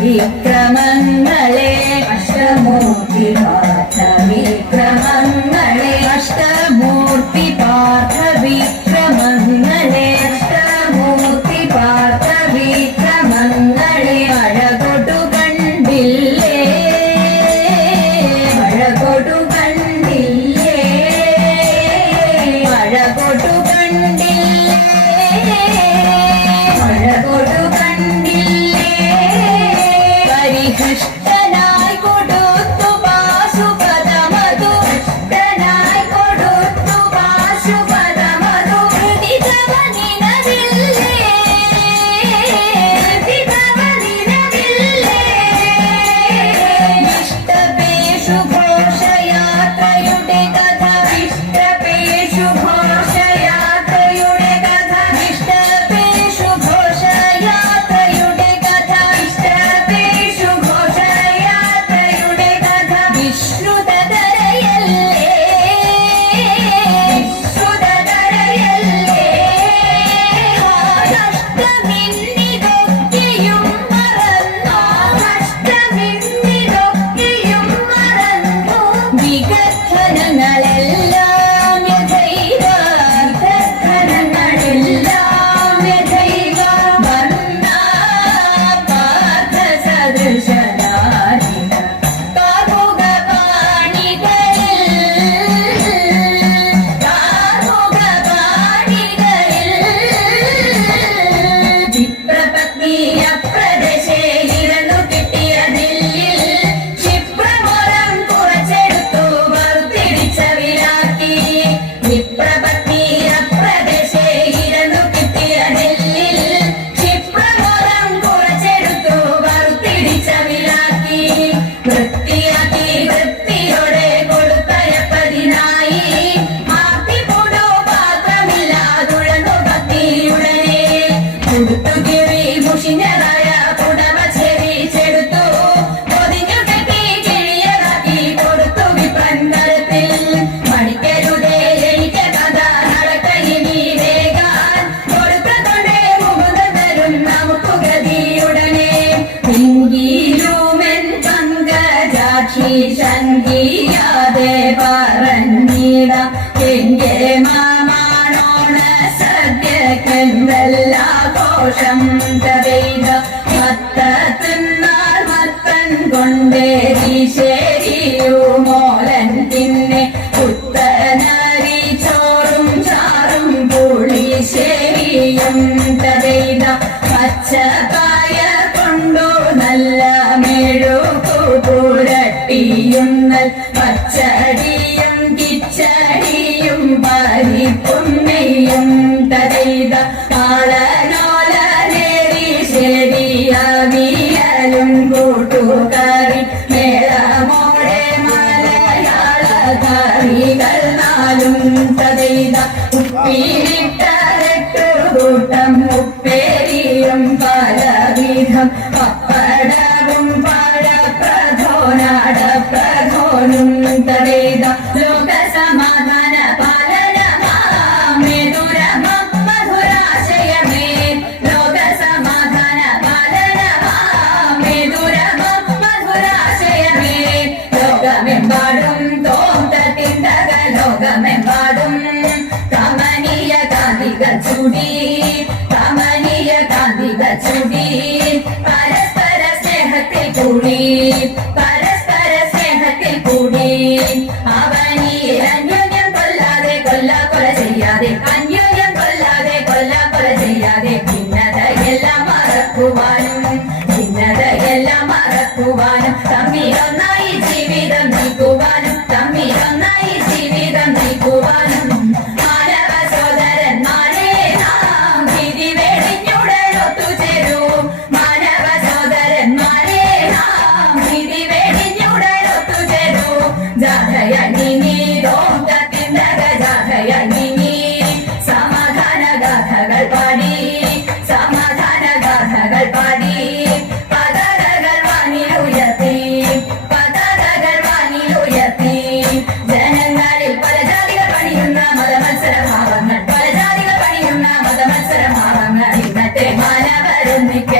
വിക്രമങ്ങളെ അഷ്ടമൂർത്തി പാർത്ഥ വിക്രമങ്ങളെ അഷ്ടമൂർത്തി പാർത്ഥ വിക്രമങ്ങളെ അഷ്ടമൂർത്തി പാർത്ഥ വിക്രമങ്ങളെ അഴകൊടു കണ്ടില്ലേ അഴകൊടു കണ്ടില്ലേ അഴകൊടു കണ്ടില്ലേ അഴകൊടു കണ്ടില്ലേ പരിഹൃഷ്ടനായി കൊടുത്തു പാശുപദമധു ഹൃഷ്ടനായി കൊടുത്തു പാശുപദമധു ഹൃദിതവ നിനവില്ലേ ഹൃദിതവ നിനവില്ലേ ഇഷ്ടപേഷു ഘോഷയാത്രയുടെ കഥ ഇഷ്ടപേഷു ഘോഷയാത്രയുടെ കഥ ഇഷ്ടപേഷു ഘോഷയാത്രയുടെ കഥ ഇഷ്ടപേഷു ഘോഷയാത്രയുടെ കഥ വിഷ്ണുതരയല്ലേ വിഷ്ണുതരയല്ലേ നഷ്ടമിന്നിതൊക്കെയും മറന്നോ നഷ്ടമിന്നിതൊക്കെയും മറന്നു വികഥനങ്ങളെല്ലാം യഥൈവ വികഥനങ്ങളെല്ലാം യഥൈവ വന്നാ പാർത്ഥ സദൃശനാരിണ കാർമുക പാണികളിൽ കാർമുക പാണികളിൽ വിപ്രപത്നി അപ്രദേശേ ഇരന്നു കിട്ടിയ ദില്ലിൽ ക്ഷിപ്രമോരം കുറച്ചെടുത്തു വറുത്തിടിച്ച വിലാക്കി വിപ്രപത്നി അപ്രദേശേ ഇരന്നു കിട്ടിയ ദില്ലിൽ ക്ഷിപ്രമോരം കുറച്ചെടുത്തു വറുത്തിടിച്ച വിലാക്കി വൃത്തിയാക്കി വൃത്തിയോടെ കൊടുത്തയപ്പതിനായി ആർത്തിപൂടോ പാത്രമില്ലാതുഴന്നു ഭക്തിയുടനെ കൊടുത്തുകിറി മുഷിഞ്ഞതായ പുടവ ചെവിച്ചെടുത്തു പൊതിഞ്ഞു കെട്ടി കിഴിയതാക്കി കൊടുത്തു വിപ്രൻകരത്തിൽ മണിക്കരുതേ എനിക്ക് കഥ നടക്കയിനി വേഗാൻ കൊടുത്തതൊണ്ടേ മുകുന്ദൻ തരും നമുക്ക് ഗതിയുടനെ എങ്കിലുമെൻ പങ്കജാക്ഷി ശങ്കിയാതെ പറഞ്ഞിട എങ്കെ മാമാണോണ സദ്യക്കെന്തെല്ലാഘോഷം തവൈത മത്ത തിന്നാർ മത്തൻ കൊണ്ടേരി ശരിയുമോലൻ പിന്നെ പുത്തനരി ചോറും ചാറും പുളിശ്ശേരിയും തവൈത പച്ചക്കായ കൊണ്ടു നല്ല മെഴുകു പുരട്ടിയും നൽ പച്ചടിയും കിച്ചടിയും പരിപ്പും നെയ്യും തരൈത കാളനോല നേരി ശരിയവിയലും കൂട്ടുകറി മേളമോടെ മലയാള കറികൾ നാലും തരൈത ഉപ്പിലിട്ട കൂട്ടം ഉപ്പേരിയും പലവിധം പപ്പടവും പഴപ്രധോനാടപ്രധോനും തരേത ലോകസമാധാന പാലനമാമേ ദുരമധുരാശയമേ ലോകസമാധാന പാലനമാമേ ദുരമധുരാശയമേ ലോകമെമ്പാടും തോന്തത്തിന്തക ലോകമെമ്പാടും കമനീയ കാന്തികൾ ചൂടി കമനീയ കാന്തികൾ ചൂടി പരസ്പര സ്നേഹത്തിൽ കൂടി പരസ്പര സ്നേഹത്തിൽ കൂടി അവനീർ അന്യോന്യം കൊല്ലാതെ കൊല ചെയ്യാതെ അന്യോന്യം കൊല്ലാതെ കൊല ചെയ്യാതെ ഭിന്നതയെല്ലാം മറക്കുവാനും ഭിന്നതയെല്ലാം മറക്കുവാനും തമ്മിലൊന്നായി ജീവിതം നീക്കുവാനും തമ്മിലൊന്നായി ജീവിതം നീക്കുവാനും മാനവ സോദരന്മാരെ നാം വിധി വേടിഞ്ഞുടൻ ഒത്തുചേരൂ മാനവ സോദരന്മാരെ നാം വിധി വേടിഞ്ഞുടൻ ഒത്തുചേരൂ ജാഥയണി നീരോന്തത്തിന്തക ജാഥയണി നീ സമാധാന ഗാഥകൾ പാടി സമാധാന ഗാഥകൾ പാടി പതാകകൾ വാനിലുയർത്തി പതാകകൾ വാനിലുയർത്തി ജനങ്ങളിൽ പല ജാതികൾ പണിയുന്ന മതമത്സരഭാവങ്ങൾ പല ജാതികൾ പണിയുന്ന മതമത്സരഭാവങ്ങൾ ഇന്നത്തെ മാനവരൊന്നിക്ക